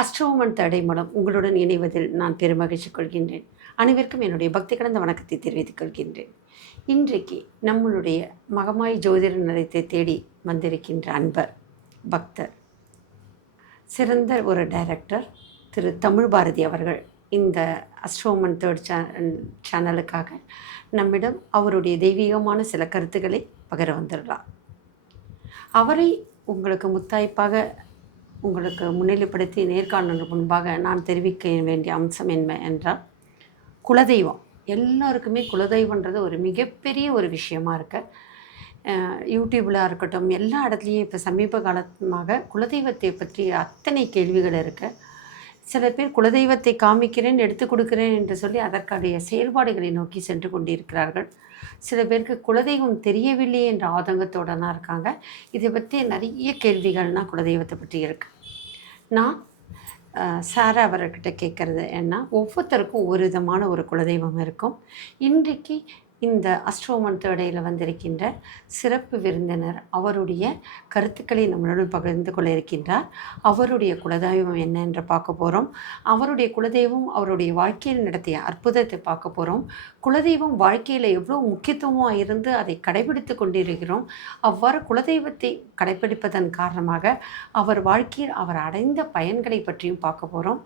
அஸ்ட்ரோமன் தடை மூலம் உங்களுடன் இணைவதில் நான் பெருமகிழ்ச்சி கொள்கின்றேன். அனைவருக்கும் என்னுடைய பக்தி கடந்த வணக்கத்தை தெரிவித்துக் கொள்கின்றேன். இன்றைக்கு நம்மளுடைய மகமாய் ஜோதிட நிலையத்தை தேடி வந்திருக்கின்ற அன்பர் பக்தர் சிறந்த ஒரு டைரக்டர் திரு தமிழ் பாரதி அவர்கள் இந்த அஸ்ட்ரோமன் தேர்ட் சேனலுக்காக நம்மிடம் அவருடைய தெய்வீகமான சில கருத்துக்களை பகிர வந்துள்ளார். அவரை உங்களுக்கு முத்தாய்ப்பாக உங்களுக்கு முன்னிலைப்படுத்தி நேர்காணலுக்கு முன்பாக நான் தெரிவிக்க வேண்டிய அம்சம் என்ன என்றால் குலதெய்வம். எல்லாருக்குமே குலதெய்வன்றது ஒரு மிகப்பெரிய ஒரு விஷயமா இருக்கு. யூடியூப்பில் இருக்கட்டும் எல்லா இடத்துலையும் இப்போ சமீப காலமாக குலதெய்வத்தை பற்றி அத்தனை கேள்விகள் இருக்கு. சில பேர் குலதெய்வத்தை காமிக்கிறேன் எடுத்து கொடுக்கிறேன் என்று சொல்லி அதற்கான செயல்பாடுகளை நோக்கி சென்று கொண்டிருக்கிறார்கள். சில பேருக்கு குலதெய்வம் தெரியவில்லை என்ற ஆதங்கத்தோட தான் இருக்காங்க. இதை பற்றி நிறைய கேள்விகள்னால் குலதெய்வத்தை பற்றி இருக்கு. நான் சாரா அவர்கிட்ட கேட்குறது என்ன? ஒவ்வொருத்தருக்கும் ஒரு விதமான ஒரு குலதெய்வம் இருக்கும். இன்றைக்கு இந்த அஸ்ட்ரோமன் தேடையில் வந்திருக்கின்ற சிறப்பு விருந்தினர் அவருடைய கருத்துக்களை நம்மளுடன் பகிர்ந்து கொள்ள இருக்கின்றார். அவருடைய குலதெய்வம் என்ன என்று பார்க்க போகிறோம் அவருடைய குலதெய்வம் அவருடைய வாழ்க்கையில் நடத்திய அற்புதத்தை பார்க்க போகிறோம் குலதெய்வம் வாழ்க்கையில் எவ்வளோ முக்கியத்துவமாக இருந்து அதை கடைபிடித்து கொண்டிருக்கிறோம். அவ்வாறு குலதெய்வத்தை கடைபிடிப்பதன் காரணமாக அவர் வாழ்க்கையில் அவர் அடைந்த பயன்களை பற்றியும் பார்க்க போகிறோம்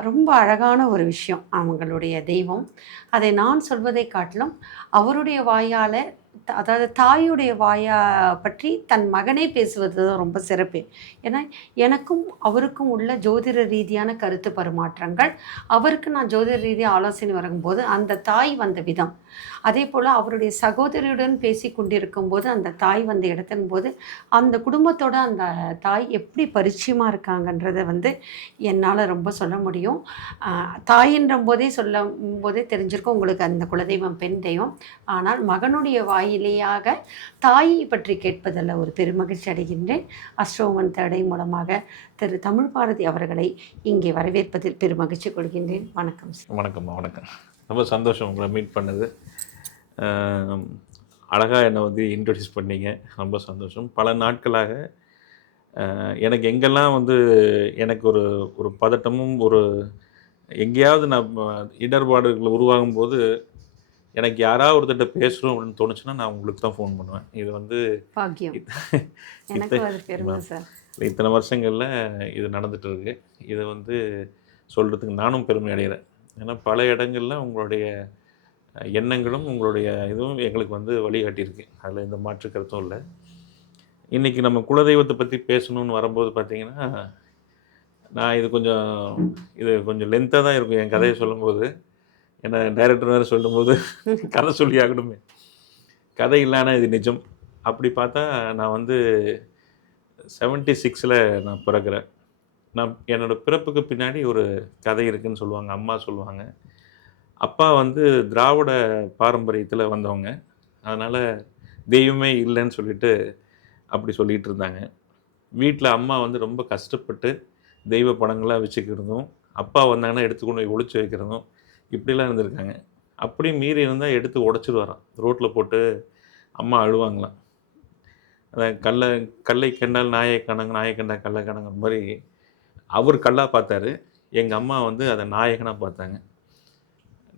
ரொம்ப அழகான ஒரு விஷயம் அவங்களுடைய தெய்வம். அதை நான் சொல்வதை காட்டிலும் அவருடைய வாயால் அதாவது தாயுடைய வாயா பற்றி தன் மகனே பேசுவது தான் ரொம்ப சிறப்பு. ஏன்னா எனக்கும் அவருக்கும் உள்ள ஜோதிட ரீதியான கருத்து பரிமாற்றங்கள் அவருக்கு நான் ஜோதிட ரீதியாக ஆலோசனை வரும்போது அந்த தாய் வந்த விதம். அதே போல் அவருடைய சகோதரியுடன் பேசி கொண்டிருக்கும் போது அந்த தாய் வந்த இடத்தின் போது அந்த குடும்பத்தோட அந்த தாய் எப்படி பரிச்சயமாக இருக்காங்கன்றதை வந்து என்னால் ரொம்ப சொல்ல முடியும். தாயின்ற போதே சொல்லும் போதே தெரிஞ்சிருக்கும் உங்களுக்கு அந்த குலதெய்வம் பெண் தெய்வம். ஆனால் மகனுடைய வாய் வாயிலேயாக தாயை பற்றி கேட்பதில் ஒரு பெருமகிழ்ச்சி அடைகின்றேன். அஸ்ரோமன் தடை மூலமாக திரு தமிழ் பாரதி அவர்களை இங்கே வரவேற்பதில் பெருமகிழ்ச்சி கொள்கின்றேன். வணக்கம் வணக்கம் வணக்கம். ரொம்ப சந்தோஷம் உங்களை மீட் பண்ணது. அழகாக என்னை வந்து இன்ட்ரடியூஸ் பண்ணீங்க. ரொம்ப சந்தோஷம். பல நாட்களாக எனக்கு எங்கெல்லாம் வந்து எனக்கு ஒரு ஒரு பதட்டமும் ஒரு எங்கேயாவது நான் இடர்பாடுகள் உருவாகும் போது எனக்கு யாராவது ஒருத்தர்கிட்ட பேசுகிறோம் அப்படின்னு தோணுச்சுன்னா நான் உங்களுக்கு தான் ஃபோன் பண்ணுவேன். இது வந்து இத்தனை வருஷங்களில் இது நடந்துட்டு இருக்கு. இதை வந்து சொல்கிறதுக்கு நானும் பெருமை அடைகிறேன் ஏன்னா பல இடங்களில் உங்களுடைய எண்ணங்களும் உங்களுடைய இதுவும் எங்களுக்கு வந்து வழிகாட்டியிருக்கு. அதில் எந்த மாற்று கருத்தும் இல்லை. இன்றைக்கி நம்ம குலதெய்வத்தை பற்றி பேசணும்னு வரும்போது பார்த்தீங்கன்னா நான் இது கொஞ்சம் இது கொஞ்சம் லென்த்தாக தான் இருக்கும் என் கதையை சொல்லும்போது. ஏன்னா டைரக்டர் வேறு சொல்லும்போது கதை சொல்லி ஆகணுமே. கதை இல்லைன்னா இது நிஜம். அப்படி பார்த்தா நான் வந்து செவன்ட்டி சிக்ஸில் நான் பிறக்கிறேன். நான் என்னோடய பிறப்புக்கு பின்னாடி ஒரு கதை இருக்குன்னு சொல்லுவாங்க அம்மா சொல்லுவாங்க. அப்பா வந்து திராவிட பாரம்பரியத்தில் வந்தவங்க. அதனால் தெய்வமே இல்லைன்னு சொல்லிட்டு அப்படி சொல்லிகிட்டு இருந்தாங்க. வீட்டில் அம்மா வந்து ரொம்ப கஷ்டப்பட்டு தெய்வ படங்களாக வச்சுக்கிறதும் அப்பா வந்தாங்கன்னா எடுத்துக்கொண்டு போய் ஒளிச்சு வைக்கிறதும் இப்படிலாம் இருந்திருக்காங்க. அப்படி மீறி இருந்தால் எடுத்து உடச்சிடுவாராம் ரோட்டில் போட்டு அம்மா அழுவாங்களாம். அதான் கல்லை கல்லை கண்டால் நாயை கணங்க நாயை கண்டா கல்லை கணங்க மாதிரி அவர் கல்லாக பார்த்தாரு. எங்கள் அம்மா வந்து அதை நாயகனாக பார்த்தாங்க.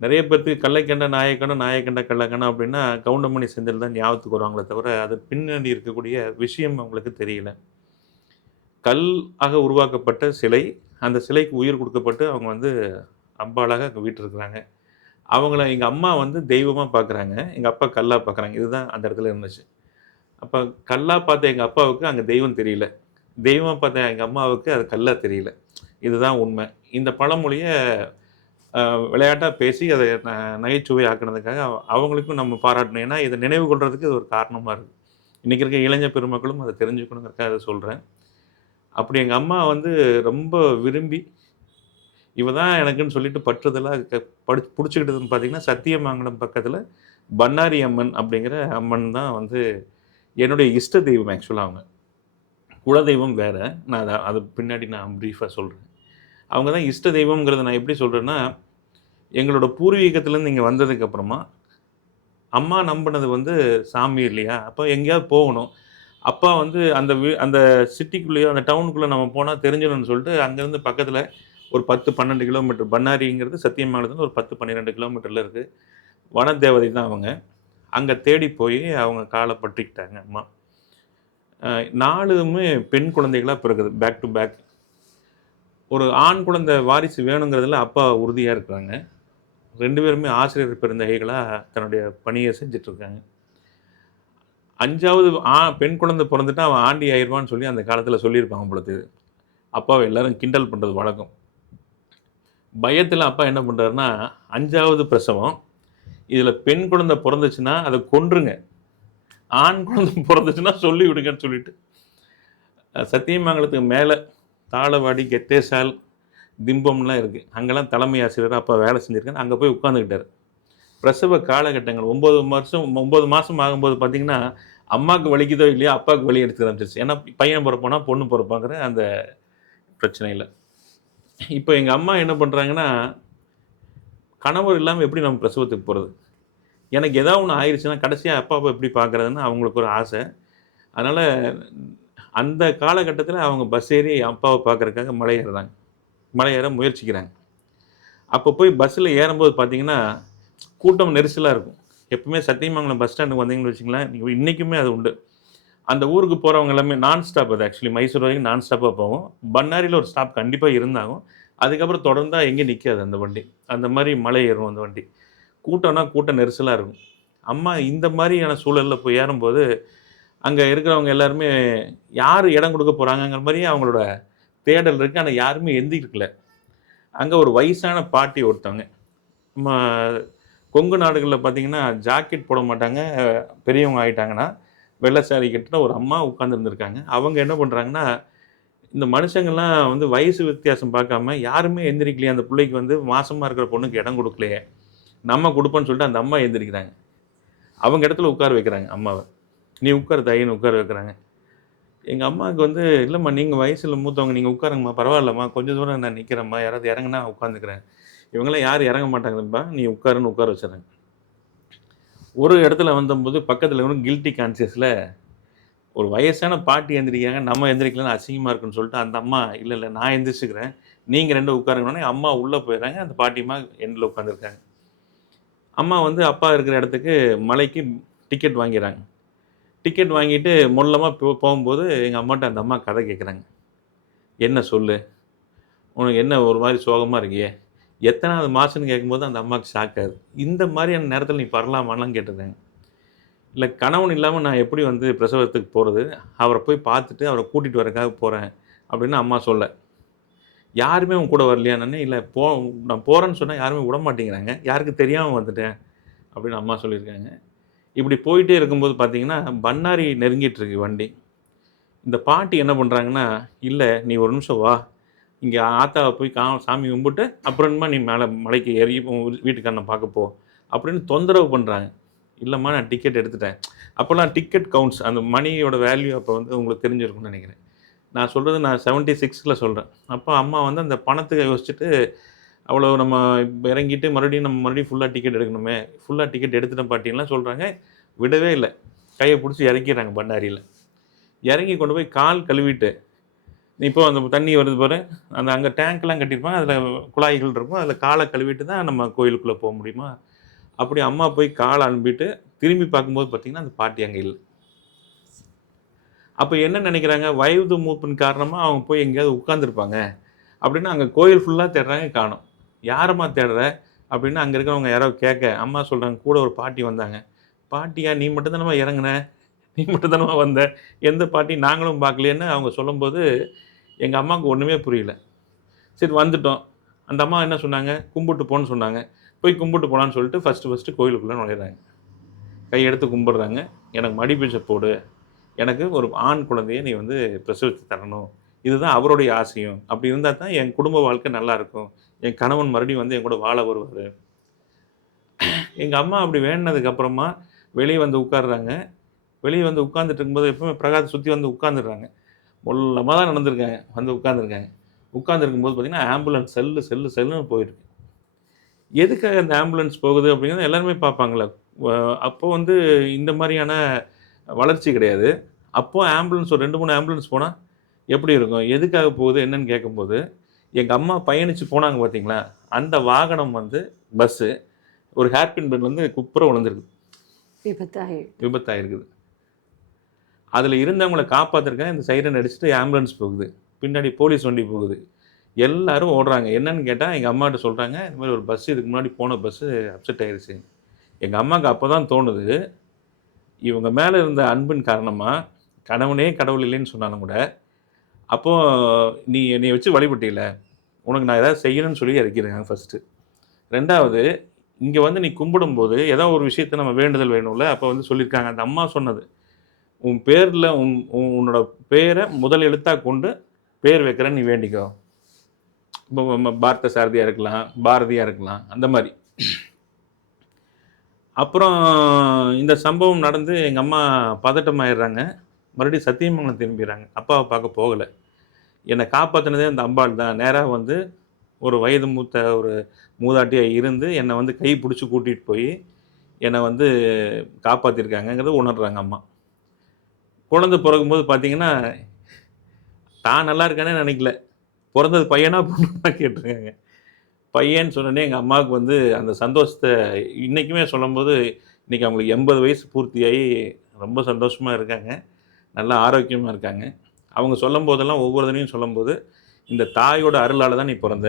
நிறைய பேர்த்துக்கு கல்லை கண்ட நாயக்கணும் நாயை கண்ட அப்படின்னா கவுண்டமணி செந்தில் தான் ஞாபகத்துக்கு வருவாங்களே தவிர அது பின்னாடி இருக்கக்கூடிய விஷயம் அவங்களுக்கு தெரியல. கல் ஆக உருவாக்கப்பட்ட சிலை அந்த சிலைக்கு உயிர் கொடுக்கப்பட்டு அவங்க வந்து அம்பாளாக அங்கே வீட்டு இருக்கிறாங்க. அவங்கள எங்கள் அம்மா வந்து தெய்வமாக பார்க்குறாங்க எங்கள் அப்பா கல்லாக பார்க்குறாங்க இதுதான் அந்த இடத்துல இருந்துச்சு. அப்போ கல்லாக பார்த்த எங்கள் அப்பாவுக்கு அங்கே தெய்வம் தெரியல. தெய்வம் பார்த்த எங்கள் அம்மாவுக்கு அது கல்லாக தெரியல. இதுதான் உண்மை. இந்த பழமொழியை விளையாட்டாக பேசி அதை ந- நகைச்சுவை ஆக்குனதுக்காக அவங்களுக்கும் நம்ம பாராட்டணும். ஏன்னா இதை நினைவு கொள்றதுக்கு இது ஒரு காரணமாக இருக்குது இன்றைக்கி இருக்க இளைஞர் பெருமக்களும் அதை தெரிஞ்சுக்கணுங்கிறக்காக அதை சொல்கிறேன் அப்படி எங்கள் அம்மா வந்து ரொம்ப விரும்பி இவ தான் எனக்குன்னு சொல்லிட்டு பற்றுதலாக படி பிடிச்சிக்கிட்டதுன்னு பார்த்தீங்கன்னா சத்தியமங்கலம் பக்கத்தில் பண்ணாரி அம்மன் அப்படிங்கிற அம்மன் தான் வந்து என்னுடைய இஷ்ட தெய்வம் ஆக்சுவலாக அவங்க. குலதெய்வம் வேறு. நான் அதை அது பின்னாடி நான் ப்ரீஃபாக சொல்கிறேன் அவங்க தான் இஷ்ட தெய்வம்ங்கிறத நான் எப்படி சொல்கிறேன்னா எங்களோட பூர்வீகத்துலேருந்து இங்கே வந்ததுக்கப்புறமா அம்மா நம்பினது வந்து சாமி இல்லையா? அப்போ எங்கேயாவது போகணும். அப்பா வந்து அந்த வீ அந்த சிட்டிக்குள்ளேயோ அந்த டவுனுக்குள்ளே நம்ம போனால் தெரிஞ்சிடணும்னு சொல்லிட்டு அங்கேருந்து பக்கத்தில் ஒரு பத்து பன்னெண்டு கிலோமீட்டர். பண்ணாரிங்கிறது சத்தியமங்கலத்துல ஒரு பத்து பன்னிரெண்டு கிலோமீட்டரில் இருக்குது வனதேவதை தான் அவங்க. அங்கே தேடி போய் அவங்க காலை பற்றிக்கிட்டாங்க அம்மா. நாலுமே பெண் குழந்தைகளாக பிறகுது பேக் டு பேக் ஒரு ஆண் குழந்தை வாரிசு வேணுங்கிறதுல அப்பா உறுதியாக இருக்கிறாங்க. ரெண்டு பேருமே ஆசிரியர் பெருந்தகைகளாக தன்னுடைய பணியை செஞ்சிட்ருக்காங்க. அஞ்சாவது ஆ பெண் குழந்தை பிறந்துட்டா அவன் ஆண்டி ஆயிடுவான்னு சொல்லி அந்த காலத்தில் சொல்லியிருப்பாங்க பொழுது அப்பாவை எல்லாரும் கிண்டல் பண்ணுறது வழக்கம். பயத்தில் அப்பா என்ன பண்ணுறாருன்னா அஞ்சாவது பிரசவம் இதில் பெண் குழந்தை பிறந்துச்சுன்னா அதை கொன்றுங்க. ஆண் குழந்தை பிறந்துச்சுன்னா சொல்லி விடுங்கன்னு சொல்லிட்டு. சத்தியமங்கலத்துக்கு மேலே தாளவாடி கெத்தேசால் திம்பம்லாம் இருக்குது அங்கெல்லாம் தலைமை ஆசிரியராக அப்பா வேலை செஞ்சுருக்கேன் அங்கே போய் உட்காந்துக்கிட்டார் பிரசவ காலகட்டங்கள் ஒம்பது வருஷம் ஒம்பது மாதம் ஆகும்போது பார்த்தீங்கன்னா அம்மாவுக்கு வலிக்குதோ இல்லையோ அப்பாவுக்கு வலி எடுத்துக்க ஆரம்பிச்சிருச்சு. ஏன்னா பையன் பிறப்பானா பொண்ணு பிறப்பாங்கிற அந்த பிரச்சனையில். இப்போ எங்கள் அம்மா என்ன பண்ணுறாங்கன்னா கணவர் இல்லாமல் எப்படி நம்ம பிரசவத்துக்கு போகிறது எனக்கு ஏதாவது ஒன்று ஆயிடுச்சுன்னா கடைசியாக அப்பாவை எப்படி பார்க்குறதுன்னு அவங்களுக்கு ஒரு ஆசை. அதனால் அந்த காலகட்டத்தில் அவங்க பஸ் ஏறி அப்பாவை பார்க்குறக்காக மலை ஏறுறாங்க. மலை ஏற முயற்சிக்கிறாங்க. அப்போ போய் பஸ்ஸில் ஏறும்போது பார்த்தீங்கன்னா கூட்டம் நெரிசலாக இருக்கும். எப்பவுமே சத்தியமங்கலம் பஸ் ஸ்டாண்டுக்கு வந்தீங்கன்னு வச்சுங்களேன் இன்றைக்குமே அது உண்டு. அந்த ஊருக்கு போகிறவங்க எல்லாமே நான் ஸ்டாப் அது. ஆக்சுவலி மைசூர் வரைக்கும் நான் ஸ்டாப்பாக போவோம். பண்ணாரியில் ஒரு ஸ்டாப் கண்டிப்பாக இருந்தாகும். அதுக்கப்புறம் தொடர்ந்தால் எங்கேயும் நிற்காது அந்த வண்டி. அந்த மாதிரி மலை ஏறும் அந்த வண்டி. கூட்டம்னா கூட்டம் நெரிசலாக இருக்கும். அம்மா இந்த மாதிரியான சூழலில் போய் ஏறும்போது அங்கே இருக்கிறவங்க எல்லாருமே யார் இடம் கொடுக்க போகிறாங்கங்கிற மாதிரி அவங்களோட தேடல் இருக்குது ஆனால் யாருமே எந்திரிக்கல. அங்கே ஒரு வயசான பாட்டி ஒருத்தவங்க. நம்ம கொங்கு நாடுகளில் பார்த்தீங்கன்னா ஜாக்கெட் போட மாட்டாங்க. பெரியவங்க ஆகிட்டாங்கன்னா வெள்ளை சாரி கட்டின ஒரு அம்மா உட்காந்துருந்துருக்காங்க அவங்க என்ன பண்ணுறாங்கன்னா இந்த மனுஷங்கள்லாம் வந்து வயசு வித்தியாசம் பார்க்காம யாருமே எந்திரிக்கலையே. அந்த பிள்ளைக்கு வந்து மாசமாக இருக்கிற பொண்ணுக்கு இடம் கொடுக்கலையே. நம்ம கொடுப்போன்னு சொல்லிட்டு அந்த அம்மா எந்திரிக்கிறாங்க. அவங்க இடத்துல உட்கார வைக்கிறாங்க அம்மாவை. நீ உட்கார தையன்னு உட்கார வைக்கிறாங்க. எங்கள் அம்மாவுக்கு வந்து இல்லைம்மா நீங்கள் வயசில் மூத்தவங்க நீங்கள் உட்காருங்கம்மா பரவாயில்லம்மா கொஞ்சம் தூரம் நான் நிற்கிறேம்மா யாராவது இறங்குனா உட்காந்துக்கிறேன். இவங்களாம் யாரும் இறங்க மாட்டாங்கப்பா நீ உட்காருன்னு உட்கார வச்சிடறாங்க. ஒரு இடத்துல வந்தபோது பக்கத்தில் இருக்கணும் கில்ட்டி கான்சியஸில் ஒரு வயசான பாட்டி எந்திரிக்காங்க நம்ம எந்திரிக்கலன்னு அசிங்கமாக இருக்குன்னு சொல்லிட்டு அந்த அம்மா இல்லை இல்லை நான் எந்திரிச்சுக்கிறேன். நீங்கள் ரெண்டு உட்காருங்கன்னே அம்மா உள்ளே போயிடுறாங்க அந்த பாட்டிமா எண்டில் உட்காந்துருக்காங்க அம்மா வந்து அப்பா இருக்கிற இடத்துக்கு மலைக்கு டிக்கெட் வாங்கிறாங்க டிக்கெட் வாங்கிட்டு மொல்லமாக போ போகும்போது எங்கள் அம்மாட்ட அந்த அம்மா கதை கேட்குறாங்க என்ன சொல்லு? உனக்கு என்ன ஒரு மாதிரி சோகமாக இருக்கியே? எத்தனாவது மாதம்னு கேட்கும்போது அந்த அம்மாவுக்கு ஷாக் ஆகுது. இந்த மாதிரியான நேரத்தில் நீ பரலாமான்லாம் கேட்டிருக்காங்க இல்லை கணவன் இல்லாமல் நான் எப்படி வந்து பிரசவத்துக்கு போகிறது அவரை போய் பார்த்துட்டு அவரை கூட்டிகிட்டு வரக்காக போகிறேன் அப்படின்னு அம்மா சொல்ல. யாருமே உன் கூட வரலையானே இல்லை போ நான் போகிறேன்னு சொன்னால் யாருமே விட மாட்டேங்கிறாங்க. யாருக்கு தெரியாமல் வந்துட்டேன் அப்படின்னு அம்மா சொல்லியிருக்காங்க. இப்படி போயிட்டே இருக்கும்போது பார்த்தீங்கன்னா பண்ணாரி நெருங்கிட்டு இருக்கு வண்டி. இந்த பாட்டி என்ன பண்ணுறாங்கன்னா இல்லை நீ ஒரு நிமிஷம் வா. இங்கே ஆத்தாவை போய் கா சாமி கும்பிட்டு அப்புறமா நீ மேலே மலைக்கு ஏறி உன் வீட்டுக்காரனை பார்க்க போ அப்படின்னு தொந்தரவு பண்ணுறாங்க இல்லைம்மா நான் டிக்கெட் எடுத்துட்டேன். அப்போல்லாம் டிக்கெட் கவுண்ட்ஸ் அந்த மணியோட வேல்யூ அப்போ வந்து உங்களுக்கு தெரிஞ்சிருக்கும்னு நினைக்கிறேன். நான் சொல்கிறது நான் செவன்ட்டி சிக்ஸில் சொல்கிறேன் அப்போ அம்மா வந்து அந்த பணத்துக்கு யோசிச்சுட்டு அவ்வளோ நம்ம இறங்கிட்டு மறுபடியும் நம்ம மறுபடியும் ஃபுல்லாக டிக்கெட் எடுக்கணுமே ஃபுல்லாக டிக்கெட் எடுத்துட்டேன் பாட்டின்லாம் சொல்கிறாங்க விடவே இல்லை. கையை பிடிச்சி இறக்கிடுறாங்க பண்ணாரியில் இறங்கி கொண்டு போய் கால் கழுவிட்டு இப்போ அந்த தண்ணி வருது பாரு அந்த அங்கே டேங்க்லாம் கட்டியிருப்பாங்க அதில் குழாய்கள் இருக்கும் அதில் காலை கழுவிட்டு தான் நம்ம கோயிலுக்குள்ளே போக முடியுமா? அப்படி அம்மா போய் காலை அனுப்பிட்டு திரும்பி பார்க்கும்போது பார்த்தீங்கன்னா அந்த பாட்டி அங்கே இல்லை. அப்போ என்ன நினைக்கிறாங்க? வயது மூப்பின் காரணமாக அவங்க போய் எங்கேயாவது உட்காந்துருப்பாங்க அப்படின்னு அங்கே கோயில் ஃபுல்லாக தேடுறாங்க காணும். யாரம்மா தேடுற? அப்படின்னு அங்கே இருக்கிறவங்க யாரோ கேட்க அம்மா சொல்கிறாங்க கூட ஒரு பாட்டி வந்தாங்க. பாட்டியா நீ மட்டும் தானம்மா இறங்குன? நீ மட்டும் தானம்மா வந்த? எந்த பாட்டி? நாங்களும் பார்க்கலையேன்னு அவங்க சொல்லும்போது எங்கள் அம்மாவுக்கு ஒன்றுமே புரியல. சரி வந்துட்டோம். அந்த அம்மா என்ன சொன்னாங்க? கும்பிட்டு போன்னு சொன்னாங்க. போய் கும்பிட்டு போகலான்னு சொல்லிட்டு ஃபஸ்ட்டு ஃபஸ்ட்டு கோயிலுக்குள்ளே நுழையிறாங்க. கையெடுத்து கும்பிட்றாங்க. எனக்கு மடி பிச்சை போடு. எனக்கு ஒரு ஆண் குழந்தைய நீ வந்து பிரசவித்து தரணும். இதுதான் அவருடைய ஆசையும். அப்படி இருந்தால் தான் என் குடும்ப வாழ்க்கை நல்லாயிருக்கும் என் கணவன் மறுபடியும் வந்து என் கூட வாழ வருவார். எங்கள் அம்மா அப்படி வேணுனதுக்கப்புறமா வெளியே வந்து உட்காடுறாங்க வெளியே வந்து உட்காந்துட்டு இருக்கும்போது எப்பவுமே பிரகாத் சுற்றி வந்து உட்காந்துடுறாங்க மொல்லமாக தான் நடந்திருக்காங்க. வந்து உட்காந்துருக்காங்க உட்காந்துருக்கும்போது பார்த்தீங்கன்னா ஆம்புலன்ஸ் செல்லு செல்லு செல்லுன்னு போயிருக்கு எதுக்காக அந்த ஆம்புலன்ஸ் போகுது அப்படிங்கிறத எல்லாருமே பார்ப்பாங்களே வ- அப்போ வந்து இந்த மாதிரியான வளர்ச்சி கிடையாது. அப்போ ஆம்புலன்ஸ் ஒரு ரெண்டு மூணு ஆம்புலன்ஸ் போனால் எப்படி இருக்கும்? எதுக்காக போகுது? என்னன்னு கேட்கும்போது எங்கள் அம்மா பயணித்து போனாங்க பார்த்தீங்களா? அந்த வாகனம் வந்து பஸ்ஸு ஒரு ஹேர்பின் பெண்ட்லேருந்து குப்புற விழுந்திருக்கு விபத்தாகி விபத்தாயிருக்குது. அதில் இருந்தவங்கள காப்பாற்றிருக்கேன் இந்த சைரன் அடிச்சுட்டு ஆம்புலன்ஸ் போகுது. பின்னாடி போலீஸ் வண்டி போகுது. எல்லாரும் ஓடுறாங்க. என்னன்னு கேட்டால் எங்கள் அம்மாட்ட சொல்கிறாங்க இந்த மாதிரி ஒரு பஸ் இதுக்கு முன்னாடி போன பஸ்ஸு அப்செட் ஆயிடுச்சு எங்கள் அம்மாவுக்கு அப்போ தான் தோணுது இவங்க மேலே இருந்த அன்பின் காரணமாக கணவனே கடவுள் இல்லைன்னு சொன்னாலும் கூட அப்போது நீ என்னை வச்சு வழிபட்டியில். உனக்கு நான் ஏதாவது செய்யணும்னு சொல்லி இறக்கிறேன் ஃபஸ்ட்டு ரெண்டாவது இங்கே வந்து நீ கும்பிடும்போது ஏதோ ஒரு விஷயத்த நம்ம வேண்டுதல் வேணும்ல அப்போ வந்து சொல்லியிருக்காங்க. அந்த அம்மா சொன்னது உன் பேரில் உன் உன்னோட பேரை முதல் எழுத்தாக கொண்டு பேர் வைக்கிறேன்னு நீ வேண்டிக்கோ. இப்போ பார்த்த சாரதியாக இருக்கலாம் பாரதியாக இருக்கலாம் அந்த மாதிரி. அப்புறம் இந்த சம்பவம் நடந்து எங்கள் அம்மா பதட்டமாயிடுறாங்க. மறுபடியும் சத்தியமங்கலம் திரும்பிடுறாங்க. அப்பாவை பார்க்க போகலை. என்னை காப்பாற்றினதே அந்த அம்பாள் தான். நேராக வந்து ஒரு வயது மூத்த ஒரு மூதாட்டியாக இருந்து என்னை வந்து கை பிடிச்சி கூட்டிகிட்டு போய் என்னை வந்து காப்பாற்றிருக்காங்கங்கிறத உணர்றாங்க அம்மா. குழந்தை பிறக்கும்போது பார்த்தீங்கன்னா தான் நல்லா இருக்கானே நினைக்கல. பிறந்தது பையனா பொண்ணா கேட்டிருக்காங்க. பையன் சொன்னோடனே எங்கள் அம்மாவுக்கு வந்து அந்த சந்தோஷத்தை இன்றைக்குமே சொல்லும்போது இன்றைக்கி அவங்களுக்கு எண்பது வயசு பூர்த்தியாகி ரொம்ப சந்தோஷமாக இருக்காங்க. நல்லா ஆரோக்கியமாக இருக்காங்க. அவங்க சொல்லும் போதெல்லாம் ஒவ்வொருதனையும் சொல்லும்போது இந்த தாயோட அருளால் தான் நீ பிறந்த.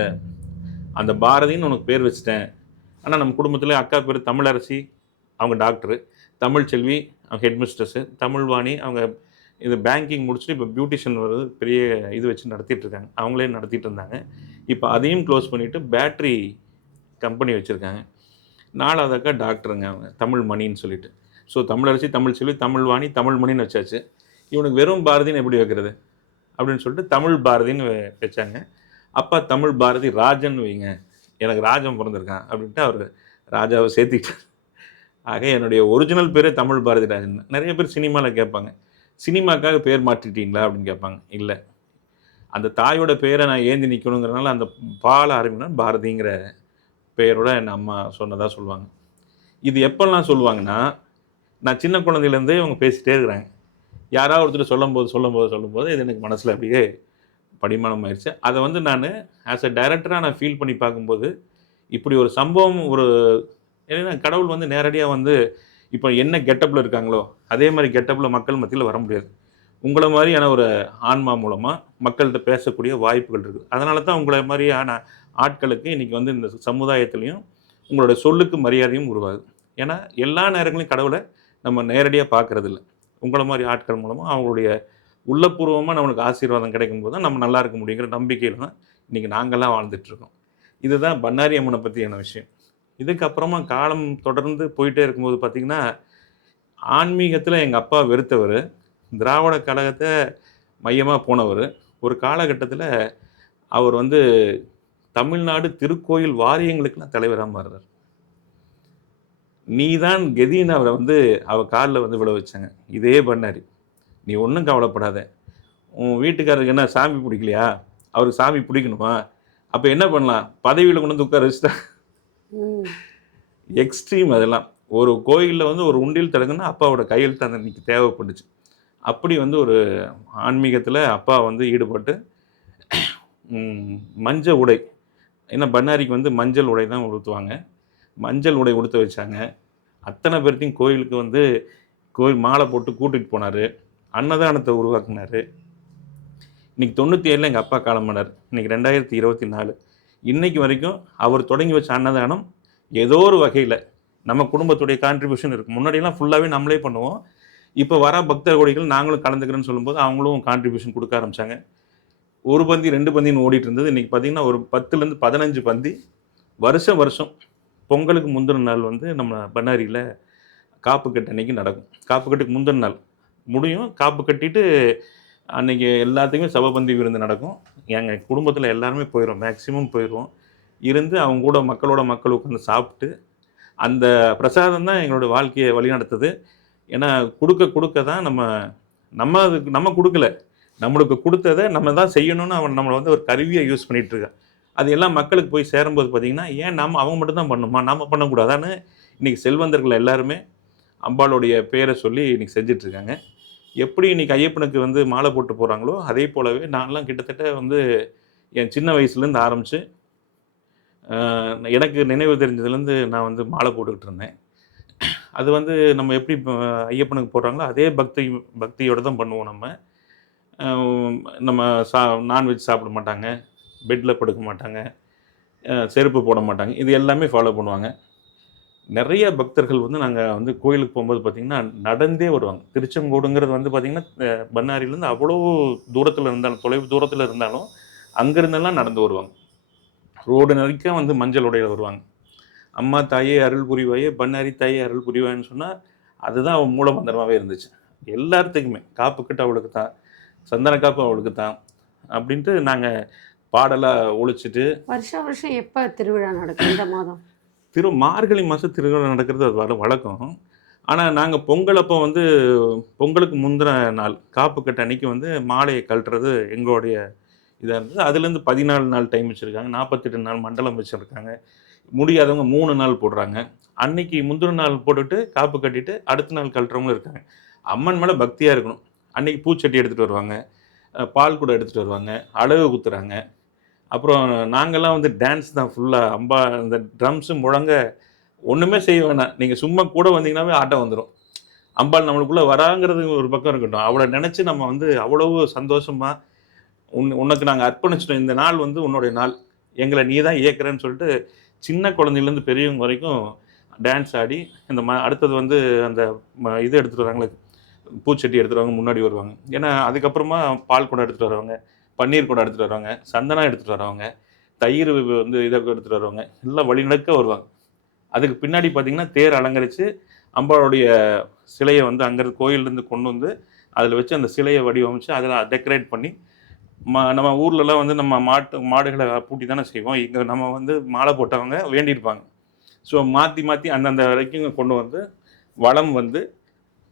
அந்த பாரதின்னு உனக்கு பேர் வச்சுட்டேன். ஆனால் நம்ம குடும்பத்தில் அக்கா பேர் தமிழரசி அவங்க டாக்டரு. தமிழ் செல்வி அவங்க ஹெட் மிஸ்ட்ரஸ்ஸு தமிழ்வாணி அவங்க இது பேங்கிங் முடிச்சுட்டு இப்போ பியூட்டிஷியன் வருது பெரிய இது வச்சு நடத்திட்டு இருக்காங்க. அவங்களே நடத்திட்டு இருந்தாங்க. இப்போ அதையும் க்ளோஸ் பண்ணிவிட்டு பேட்ரி கம்பெனி வச்சுருக்காங்க. நாலாவதாக்கா டாக்டருங்க அவங்க தமிழ் மணின்னு சொல்லிட்டு. ஸோ தமிழரசி தமிழ் செல்வி தமிழ்வாணி தமிழ் மணின்னு வச்சாச்சு. இவனுக்கு வெறும் பாரதின்னு எப்படி வைக்கிறது? அப்படின்னு சொல்லிட்டு தமிழ் பாரதின்னு வச்சாங்க. அப்பா தமிழ் பாரதி ராஜன் வைங்க எனக்கு ராஜன் பிறந்திருக்கான் அப்படின்ட்டு அவர் ராஜாவை சேர்த்திக்கிட்டார். ஆக என்னுடைய ஒரிஜினல் பேரே தமிழ் பாரதிராஜன் தான் நிறைய பேர் சினிமாவில் கேட்பாங்க. சினிமாக்காக பேர் மாற்றிட்டீங்களா அப்படின்னு கேட்பாங்க. இல்லை. அந்த தாயோட பேரை நான் ஏந்தி நிற்கணுங்கிறனால அந்த பால ஆரம்பினா பாரதிங்கிற பெயரோட என் அம்மா சொன்னதாக சொல்லுவாங்க. இது எப்பெல்லாம் சொல்லுவாங்கன்னா நான் சின்ன குழந்தையிலேருந்தே இவங்க பேசிகிட்டே இருக்கிறாங்க. யாராவது ஒருத்தர் சொல்லும்போது சொல்லும்போது சொல்லும்போது இது எனக்கு மனசில் அப்படியே படிமானம் ஆயிடுச்சு. அதை வந்து நான் ஆஸ் அ டைரக்டராக நான் ஃபீல் பண்ணி பார்க்கும்போது இப்படி ஒரு சம்பவம் ஒரு ஏன்னா கடவுள் வந்து நேரடியாக வந்து இப்போ என்ன கெட்டப்பில் இருக்காங்களோ அதே மாதிரி கெட்டப்பில் மக்கள் மத்தியில் வர முடியாது. உங்களை மாதிரியான ஒரு ஆன்மா மூலமாக மக்கள்கிட்ட பேசக்கூடிய வாய்ப்புகள் இருக்குது. அதனால தான் உங்களை மாதிரியான ஆட்களுக்கு இன்றைக்கி வந்து இந்த சமுதாயத்துலேயும் உங்களோட சொல்லுக்கு மரியாதையும் உருவாகுது. ஏன்னா எல்லா நேரங்களையும் கடவுளை நம்ம நேரடியாக பார்க்கறதில்ல. உங்களை மாதிரி ஆட்கள் மூலமாக அவங்களுடைய உள்ளபூர்வமாக நம்மளுக்கு ஆசீர்வாதம் கிடைக்கும் போது தான் நம்ம நல்லா இருக்க முடியுங்கிற நம்பிக்கையில் தான் இன்றைக்கி நாங்கள்லாம் வாழ்ந்துட்டுருக்கோம் இதுதான் பண்ணாரி அம்மனை பற்றியான விஷயம். இதுக்கப்புறமா காலம் தொடர்ந்து போயிட்டே இருக்கும்போது பார்த்திங்கன்னா ஆன்மீகத்தில் எங்கள் அப்பா வெறுத்தவர் திராவிட கழகத்தை மையமாக போனவர். ஒரு காலகட்டத்தில் அவர் வந்து தமிழ்நாடு திருக்கோயில் வாரியங்களுக்கெல்லாம் தலைவராக மாறுறார். நீதான் கெதின்னு அவரை வந்து அவர் காலில் வந்து விழ வச்சாங்க. இதே பண்ணார். நீ ஒன்றும் கவலைப்படாத. உன் வீட்டுக்காரருக்கு என்ன சாமி பிடிக்கலையா? அவருக்கு சாமி பிடிக்கணுமா? அப்போ என்ன பண்ணலாம்? பதவியில் கொண்டு வந்து உட்கார வச்சுட்டா எக்ஸ்ட்ரீம் அதெல்லாம். ஒரு கோயிலில் வந்து ஒரு உண்டியல் தடங்குன்னா அப்பாவோட கையெழுத்து அந்த அன்னைக்கு தேவைப்பட்டுச்சு. அப்படி வந்து ஒரு ஆன்மீகத்தில் அப்பா வந்து ஈடுபட்டு மஞ்சள் மஞ்ச உடை. ஏன்னா பண்ணாரிக்கு வந்து மஞ்சள் உடை தான் உடுத்துவாங்க. மஞ்சள் உடை உடுத்த வச்சாங்க. அத்தனை பேர்த்தையும் கோயிலுக்கு வந்து கோயில் மாலை போட்டு கூட்டிகிட்டு போனார். அன்னதானத்தை உருவாக்குனார். இன்றைக்கி தொண்ணூற்றி ஏழில் எங்கள் அப்பா காலம் பண்ணார் இன்றைக்கி ரெண்டாயிரத்தி இருபத்தி நாலு. இன்றைக்கு வரைக்கும் அவர் தொடங்கி வச்ச அன்னதானம் ஏதோ ஒரு வகையில் நம்ம குடும்பத்துடைய கான்ட்ரிபியூஷன் இருக்குது முன்னாடியெல்லாம் ஃபுல்லாகவே நம்மளே பண்ணுவோம். இப்போ வர பக்தர் கோடிகள் நாங்களும் கலந்துக்கிறேன்னு சொல்லும்போது அவங்களும் கான்ட்ரிபியூஷன் கொடுக்க ஆரம்பிச்சாங்க. ஒரு பந்தி ரெண்டு பந்தின்னு ஓடிட்டு இருந்தது. இன்றைக்கி பார்த்தீங்கன்னா ஒரு பத்துலேருந்து பதினஞ்சு பந்தி வருஷம் வருஷம் பொங்கலுக்கு முந்தின நாள் வந்து நம்ம பண்ணாரியில் காப்பு கட்டு அன்னைக்கு நடக்கும். காப்பு கட்டுக்கு முந்தின நாள் முடியும். காப்பு கட்டிட்டு அன்றைக்கி எல்லாத்துக்குமே சபபந்தி விருந்து நடக்கும். எங்கள் குடும்பத்தில் எல்லாருமே போயிடும் மேக்ஸிமம் போயிடுவோம் இருந்து அவங்க கூட மக்களோட மக்கள் உட்காந்து சாப்பிட்டு அந்த பிரசாதம் தான் எங்களோட வாழ்க்கையை வழிநடத்துது. ஏன்னா கொடுக்க கொடுக்க தான் நம்ம நம்ம அதுக்கு நம்ம கொடுக்கல. நம்மளுக்கு கொடுத்ததை நம்ம தான் செய்யணும்னு அவன் நம்மளை வந்து ஒரு கருவியை யூஸ் பண்ணிகிட்ருக்கான் அது எல்லாம் மக்களுக்கு போய் சேரும்போது பார்த்தீங்கன்னா ஏன் நம்ம அவங்க மட்டும் தான் பண்ணுமா நம்ம பண்ணக்கூடாதான்னு இன்றைக்கி செல்வந்தர்கள் எல்லாருமே அம்பாளுடைய பேரை சொல்லி இன்றைக்கி செஞ்சிட்ருக்காங்க எப்படி இன்றைக்கி ஐயப்பனுக்கு வந்து மாலை போட்டு போகிறாங்களோ அதே போலவே நான்லாம் கிட்டத்தட்ட வந்து என் சின்ன வயசுலேருந்து ஆரம்பித்து எனக்கு நினைவு தெரிஞ்சதுலேருந்து நான் வந்து மாலை போட்டுக்கிட்டு இருந்தேன். அது வந்து நம்ம எப்படி ஐயப்பனுக்கு போடுறாங்களோ அதே பக்தி பக்தியோடு தான் பண்ணுவோம் நம்ம. நம்ம சா நான்வெஜ் சாப்பிட மாட்டாங்க பெட்டில் படுக்க மாட்டாங்க செருப்பு போட மாட்டாங்க இது எல்லாமே ஃபாலோ பண்ணுவாங்க. நிறைய பக்தர்கள் வந்து நாங்கள் வந்து கோயிலுக்கு போகும்போது பார்த்திங்கன்னா நடந்தே வருவாங்க. திருச்செங்கோடுங்கிறது வந்து பார்த்திங்கன்னா பண்ணாரிலேருந்து அவ்வளோ தூரத்தில் இருந்தாலும் தொலைவு தூரத்தில் இருந்தாலும் அங்கேருந்தெல்லாம் நடந்து வருவாங்க. ரோடு வரைக்கும் வந்து மஞ்சள் உடையில் வருவாங்க. அம்மா தாயே அருள் புரிவாயே பண்ணாரி தாயே அருள் புரிவாயின்னு சொன்னால் அதுதான் அவன் மூலமந்திரமாகவே இருந்துச்சு. எல்லாத்துக்குமே காப்பு கிட்ட அவளுக்கு தான் சந்தன காப்பு அவளுக்கு தான் அப்படின்ட்டு நாங்கள் பாடலாக ஒழிச்சிட்டு வருஷம் வருஷம் எப்போ திருவிழா நடக்கும் இந்த மாதம்? திரு மார்கழி மாதம் திருவிழா நடக்கிறது அது வர வழக்கம். ஆனால் நாங்கள் பொங்கல் அப்போ வந்து பொங்கலுக்கு முந்தின நாள் காப்பு கட்ட அன்னைக்கு வந்து மாலையை கழட்டுறது எங்களுடைய இதாக இருந்தது. அதுலேருந்து பதினாலு நாள் டைம் வச்சுருக்காங்க. நாற்பத்தெட்டு நாள் மண்டலம் வச்சுருக்காங்க. முடியாதவங்க மூணு நாள் போடுறாங்க. அன்னைக்கு முந்தின நாள் போட்டுட்டு காப்பு கட்டிட்டு அடுத்த நாள் கழட்டுறவங்களும் இருக்காங்க. அம்மன் மேலே பக்தியாக இருக்கணும். அன்னைக்கு பூச்சட்டி எடுத்துகிட்டு வருவாங்க. பால் கூட எடுத்துகிட்டு வருவாங்க. அழகு குத்துறாங்க. அப்புறம் நாங்கள்லாம் வந்து டான்ஸ் தான் ஃபுல்லாக அம்பா இந்த ட்ரம்ஸு முழங்க ஒன்றுமே செய்ய வேணாம். நீங்கள் சும்மா கூட வந்தீங்கன்னாவே ஆட்டம் வந்துடும் அம்பாள் நம்மளுக்குள்ளே வராங்கிறது ஒரு பக்கம் இருக்கட்டும். அவளை நினச்சி நம்ம வந்து அவ்வளவு சந்தோஷமாக உன் உனக்கு நாங்கள் அர்ப்பணிச்சிட்டோம். இந்த நாள் வந்து உன்னுடைய நாள். எங்களை நீ தான் இயக்குறேன்னு சொல்லிட்டு சின்ன குழந்தையிலேருந்து பெரியவங்க வரைக்கும் டான்ஸ் ஆடி இந்த ம அடுத்தது வந்து அந்த ம- இது எடுத்துகிட்டு வராங்களே பூச்சட்டி எடுத்துகிட்டு வருவாங்க முன்னாடி வருவாங்க. ஏன்னா அதுக்கப்புறமா பால் குடம் எடுத்துகிட்டு வருவாங்க. பன்னீர் குடம் எடுத்துகிட்டு வருவாங்க சந்தனம் எடுத்துகிட்டு வரவங்க தயிர் வந்து இதை எடுத்துகிட்டு வருவாங்க எல்லாம் வழிநடக்க வருவாங்க. அதுக்கு பின்னாடி பார்த்தீங்கன்னா தேர் அலங்கரித்து அம்பாளுடைய சிலையை வந்து அங்கேருந்து கோயிலேருந்து கொண்டு வந்து அதில் வச்சு அந்த சிலையை வடிவமைச்சு அதில் டெக்கரேட் பண்ணி மா நம்ம ஊர்லலாம் வந்து நம்ம மாட்டு மாடுகளை பூட்டி தானே செய்வோம். இங்கே நம்ம வந்து மாலை போட்டவங்க வேண்டியிருப்பாங்க. ஸோ மாற்றி மாற்றி அந்தந்த வரைக்கும் கொண்டு வந்து வளம் வந்து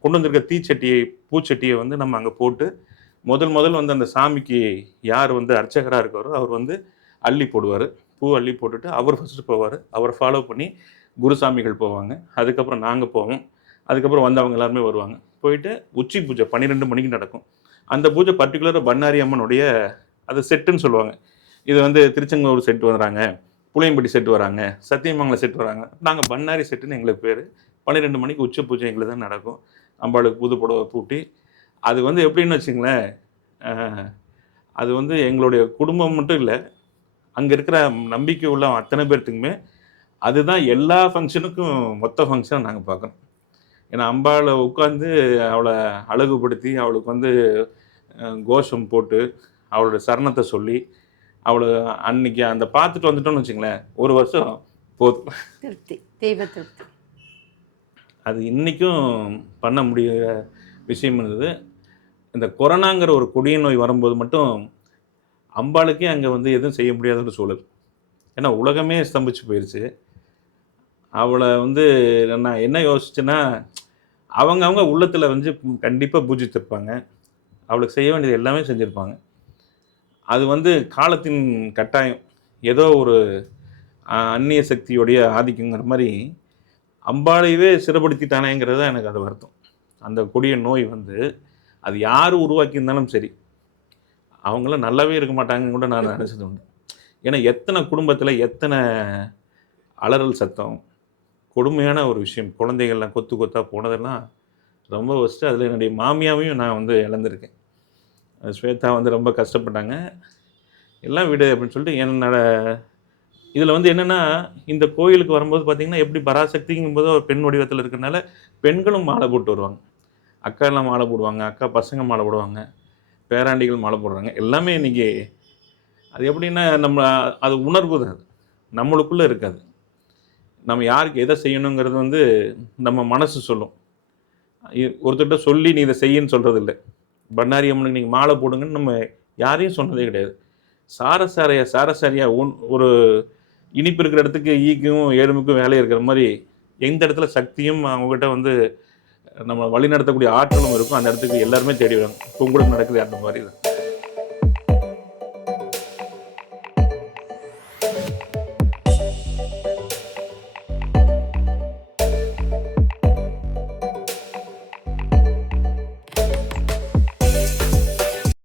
கொண்டு வந்திருக்க தீச்சட்டியை பூச்சட்டியை வந்து நம்ம அங்கே போட்டு முதல் முதல் வந்து அந்த சாமிக்கு யார் வந்து அர்ச்சகராக இருக்காரோ அவர் வந்து அள்ளி போடுவார். பூ அள்ளி போட்டுட்டு அவர் ஃபஸ்ட்டு போவார். அவரை ஃபாலோ பண்ணி குருசாமிகள் போவாங்க. அதுக்கப்புறம் நாங்கள் போவோம். அதுக்கப்புறம் வந்தவங்க எல்லாருமே வருவாங்க. போயிட்டு உச்சி பூஜை பன்னிரெண்டு மணிக்கு நடக்கும். அந்த பூஜை பர்டிகுலராக பண்ணாரி அம்மனுடைய அது செட்டுன்னு சொல்லுவாங்க. இது வந்து திருச்செங்கூர் செட்டு வராங்க. புளியம்பட்டி செட்டு வராங்க. சத்தியமங்கலம் செட்டு வராங்க. நாங்கள் பண்ணாரி செட்டுன்னு எங்களுக்கு பேர். பன்னிரெண்டு மணிக்கு உச்ச பூஜை எங்களுக்கு தான் நடக்கும். அம்பாளுக்கு புது புடவை பூட்டி அது வந்து எப்படின்னு வச்சுங்களேன் அது வந்து எங்களுடைய குடும்பம் மட்டும் இல்லை அங்கே இருக்கிற நம்பிக்கை உள்ள அத்தனை பேர்த்துக்குமே அதுதான் எல்லா ஃபங்க்ஷனுக்கும் மொத்த ஃபங்க்ஷன் நாங்கள் பார்க்குறோம். ஏன்னா அம்பாளை உட்காந்து அவளை அழகுபடுத்தி அவளுக்கு வந்து கோஷம் போட்டு அவளோட சரணத்தை சொல்லி அவளை அன்னைக்கு அந்த பார்த்துட்டு வந்துட்டோம்னு வச்சுங்களேன் ஒரு வருஷம் போதும். திருப்தி தெய்வ திருப்தி. அது இன்றைக்கும் பண்ண முடிய விஷயம் இருந்தது. இந்த கொரோனாங்கிற ஒரு கொடிய நோய் வரும்போது மட்டும் அம்பாளுக்கே அங்கே வந்து எதுவும் செய்ய முடியாத ஒரு சூழல். ஏன்னா உலகமே ஸ்தம்பிச்சு போயிடுச்சு அவளை வந்து நான் என்ன யோசிச்சேன்னா அவங்க அவங்க உள்ளத்தில் வந்து கண்டிப்பாக பூஜித்திருப்பாங்க. அவளுக்கு செய்ய வேண்டியது எல்லாமே செஞ்சுருப்பாங்க. அது வந்து காலத்தின் கட்டாயம். ஏதோ ஒரு அந்நிய சக்தியுடைய ஆதிக்கங்கிற மாதிரி அம்பாளையவே சிறப்படுத்திட்டானேங்கிறது தான் எனக்கு அது வருத்தம். அந்த கொடிய நோய் வந்து அது யார் உருவாக்கியிருந்தாலும் சரி அவங்களாம் நல்லாவே இருக்க மாட்டாங்கன்னு கூட நான் நினச்சது உண்டு. ஏன்னா எத்தனை குடும்பத்தில் எத்தனை அலறல் சத்தம் கொடுமையான ஒரு விஷயம் குழந்தைகள்லாம் கொத்து கொத்தாக போனதெல்லாம் ரொம்ப ஃபஸ்ட்டு அதில் என்னுடைய மாமியாவையும் நான் வந்து இழந்திருக்கேன். ஸ்வேதா வந்து ரொம்ப கஷ்டப்பட்டாங்க. எல்லாம் விடு அப்படின்னு சொல்லிட்டு என்னோட இதில் வந்து என்னென்னா இந்த கோயிலுக்கு வரும்போது பார்த்திங்கன்னா எப்படி பராசக்திங்கும் போது ஒரு பெண் வடிவத்தில் இருக்கிறனால பெண்களும் மாலை போட்டு வருவாங்க. அக்கா எல்லாம் மாலை போடுவாங்க அக்கா பசங்க மாலை போடுவாங்க பேராண்டிகள் மாலை போடுறாங்க. எல்லாமே இன்னைக்கு அது எப்படின்னா நம்ம அது உணர்வு தான் அது. நம்மளுக்குள்ளே இருக்காது. நம்ம யாருக்கு எதை செய்யணுங்கிறது வந்து நம்ம மனசு சொல்லும். ஒருத்தர்கிட்ட சொல்லி நீ இதை செய்யன்னு சொல்கிறது இல்லை பண்ணாரி அம்மனுக்கு நீங்கள் மாலை போடுங்கன்னு நம்ம யாரையும் சொன்னதே கிடையாது. சாரசாரையா சாரசாரியா ஒன் ஒரு இனிப்பு இருக்கிற இடத்துக்கு ஈக்கும் ஏழுமுக்கும் வேலை இருக்கிற மாதிரி எந்த இடத்துல சக்தியும் அவங்ககிட்ட வந்து நம்ம வழி நடத்தக்கூடிய ஆற்றலும் இருக்கும். அந்த இடத்துக்கு எல்லாருமே தேடி வராங்க. இப்போ உங்களுக்கு நடக்குது அந்த மாதிரி தான்.